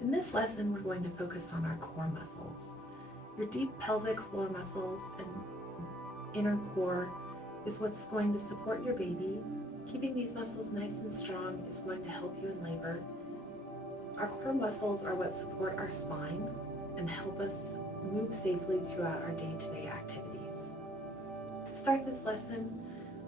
In this lesson, we're going to focus on our core muscles. Your deep pelvic floor muscles and inner core is what's going to support your baby. Keeping these muscles nice and strong is going to help you in labor. Our core muscles are what support our spine and help us move safely throughout our day-to-day activities. To start this lesson,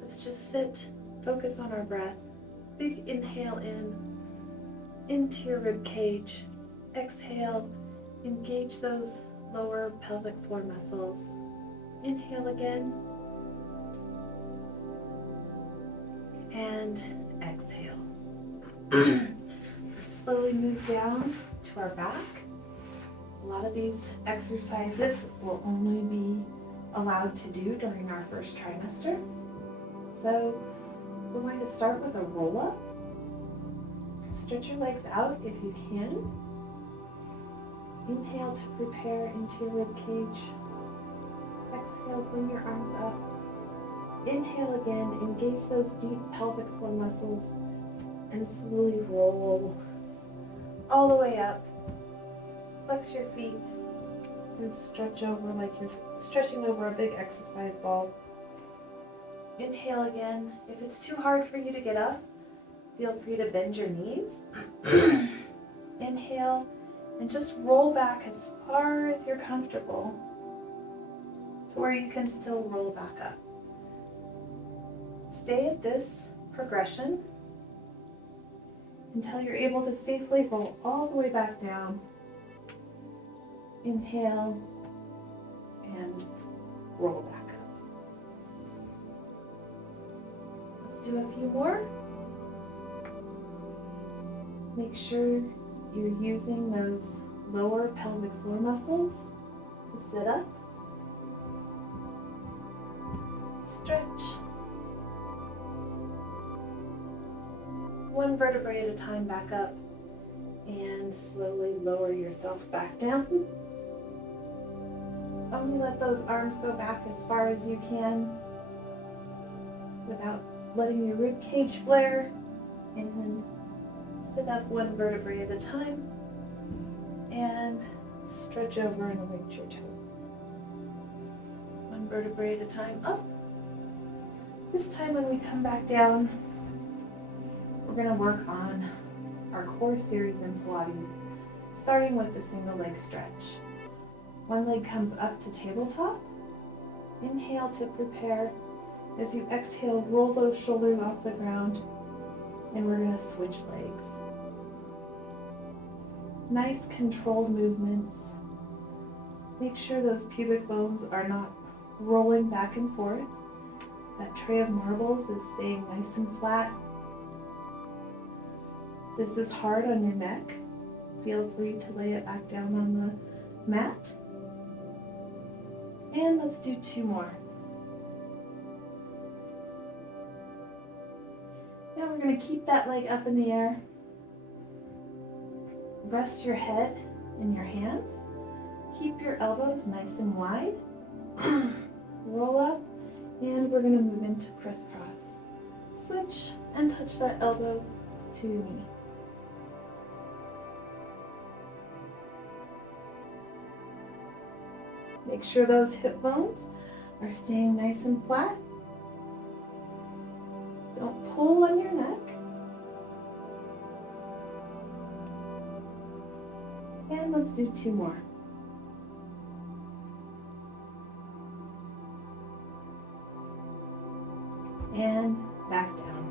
let's just sit, focus on our breath. Big inhale into your rib cage. Exhale, engage those lower pelvic floor muscles. Inhale again. And exhale. Let's slowly move down to our back. A lot of these exercises will only be allowed to do during our first trimester. So we're going to start with a roll-up. Stretch your legs out if you can. Inhale to prepare into your rib cage. Exhale, bring your arms up. Inhale again, engage those deep pelvic floor muscles and slowly roll all the way up. Flex your feet and stretch over like you're stretching over a big exercise ball. Inhale again. If it's too hard for you to get up, feel free to bend your knees. Inhale and just roll back as far as you're comfortable to where you can still roll back up. Stay at this progression until you're able to safely roll all the way back down. Inhale and roll back up. Let's do a few more. Make sure you're using those lower pelvic floor muscles to sit up. Stretch. One vertebrae at a time back up and slowly lower yourself back down. Only let those arms go back as far as you can without letting your rib cage flare, and sit up one vertebrae at a time and stretch over and await your toes. One vertebrae at a time up. This time when we come back down, we're going to work on our core series in Pilates, starting with the single leg stretch. One leg comes up to tabletop. Inhale to prepare. As you exhale, roll those shoulders off the ground, and we're going to switch legs. Nice controlled movements. Make sure those pubic bones are not rolling back and forth. That tray of marbles is staying nice and flat. If this is hard on your neck, feel free to lay it back down on the mat. And let's do two more. Now we're going to keep that leg up in the air. Rest your head in your hands. Keep your elbows nice and wide. Roll up, and we're going to move into crisscross. Switch and touch that elbow to your knee. Make sure those hip bones are staying nice and flat. Don't pull on your neck. And let's do two more. And back down.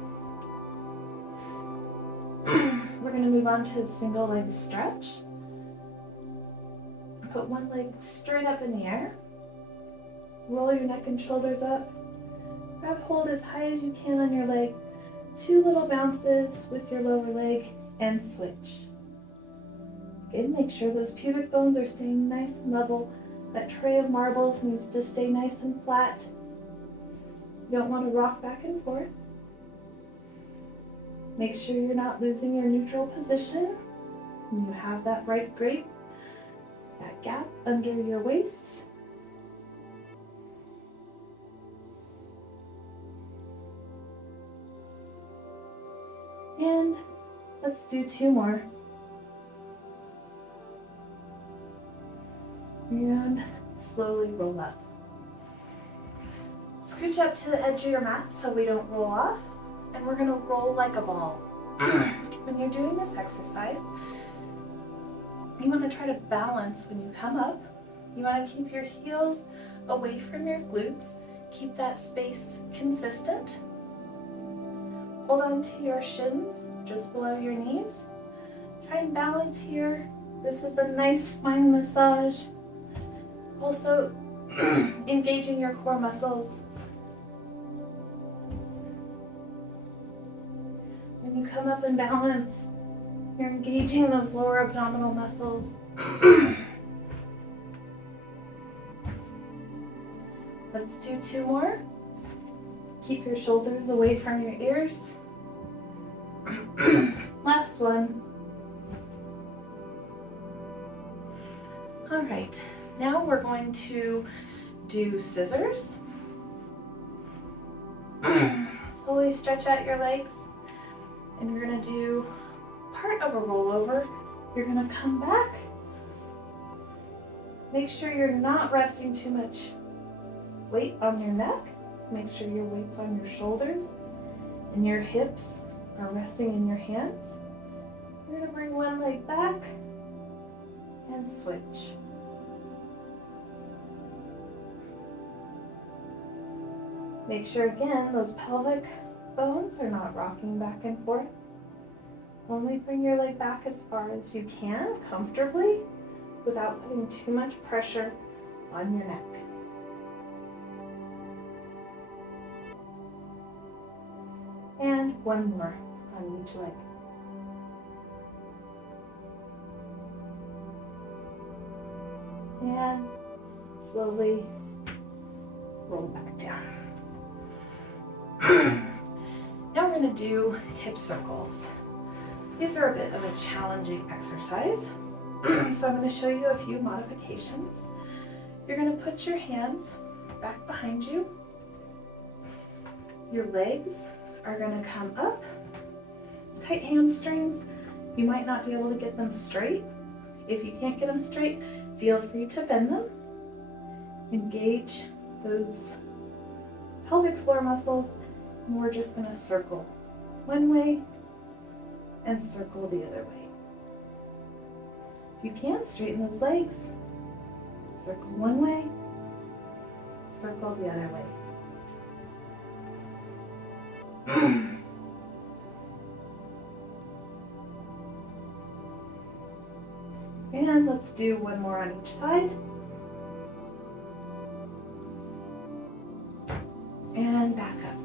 We're going to move on to a single leg stretch. Put one leg straight up in the air. Roll your neck and shoulders up. Grab hold as high as you can on your leg. Two little bounces with your lower leg and switch. Again, make sure those pubic bones are staying nice and level. That tray of marbles needs to stay nice and flat. You don't want to rock back and forth. Make sure you're not losing your neutral position. And you have that right grip, that gap under your waist. And let's do two more. And slowly roll up. Scooch up to the edge of your mat so we don't roll off. And we're gonna roll like a ball. When you're doing this exercise, you wanna try to balance when you come up. You wanna keep your heels away from your glutes. Keep that space consistent. Hold on to your shins just below your knees. Try and balance here. This is a nice spine massage. Also, engaging your core muscles. When you come up and balance, you're engaging those lower abdominal muscles. Let's do 2 more. Keep your shoulders away from your ears. Last one. All right, now we're going to do scissors. Slowly stretch out your legs, and you're gonna do part of a rollover. You're gonna come back. Make sure you're not resting too much weight on your neck. Make sure your weight's on your shoulders and your hips are resting in your hands. You're gonna bring one leg back and switch. Make sure again, those pelvic bones are not rocking back and forth. Only bring your leg back as far as you can comfortably without putting too much pressure on your neck. And one more on each leg. And slowly roll back down. Now we're going to do hip circles. These are a bit of a challenging exercise. So I'm going to show you a few modifications. You're going to put your hands back behind you. Your legs are going to come up. Tight hamstrings. You might not be able to get them straight. If you can't get them straight, feel free to bend them. Engage those pelvic floor muscles, and we're just going to circle one way and circle the other way. If you can't straighten those legs, circle one way, circle the other way. And let's do one more on each side. And back up.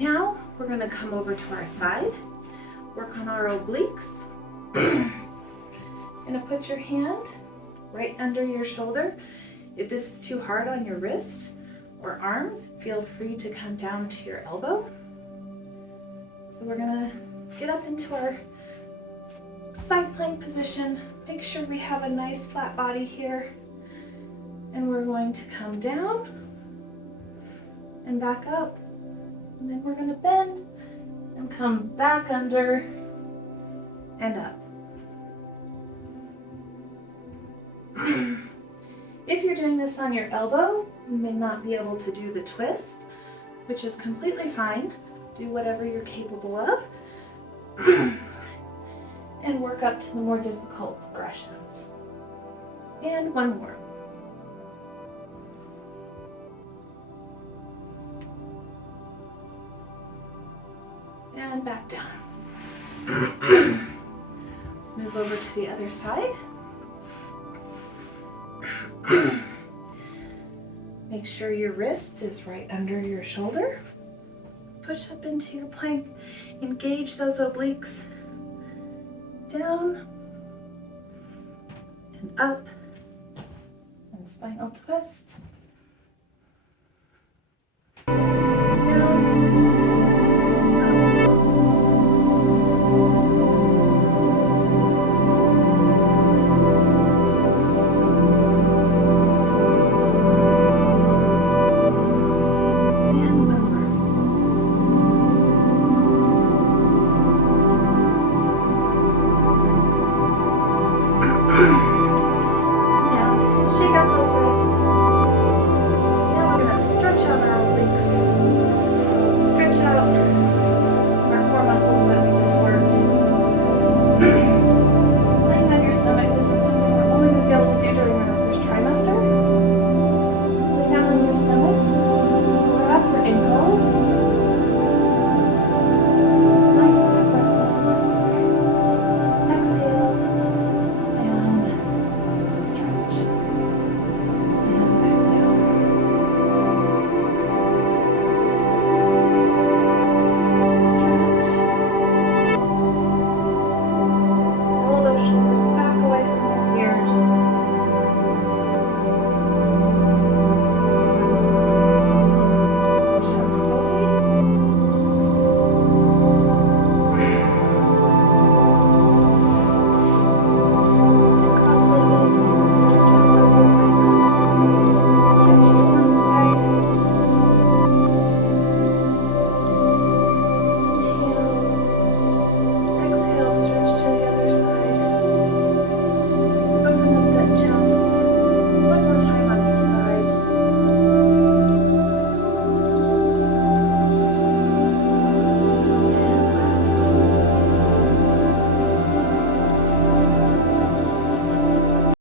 Now we're going to come over to our side, work on our obliques. You're going to put your hand right under your shoulder. If this is too hard on your wrist or arms, feel free to come down to your elbow. So we're going to get up into our side plank position. Make sure we have a nice flat body here. And we're going to come down and back up. And then we're going to bend and come back under and up. If you're doing this on your elbow, you may not be able to do the twist, which is completely fine. Do whatever you're capable of. And work up to the more difficult progressions. And one more. And back down. Let's move over to the other side. Make sure your wrist is right under your shoulder. Push up into your plank. Engage those obliques. Down and up. And spinal twist.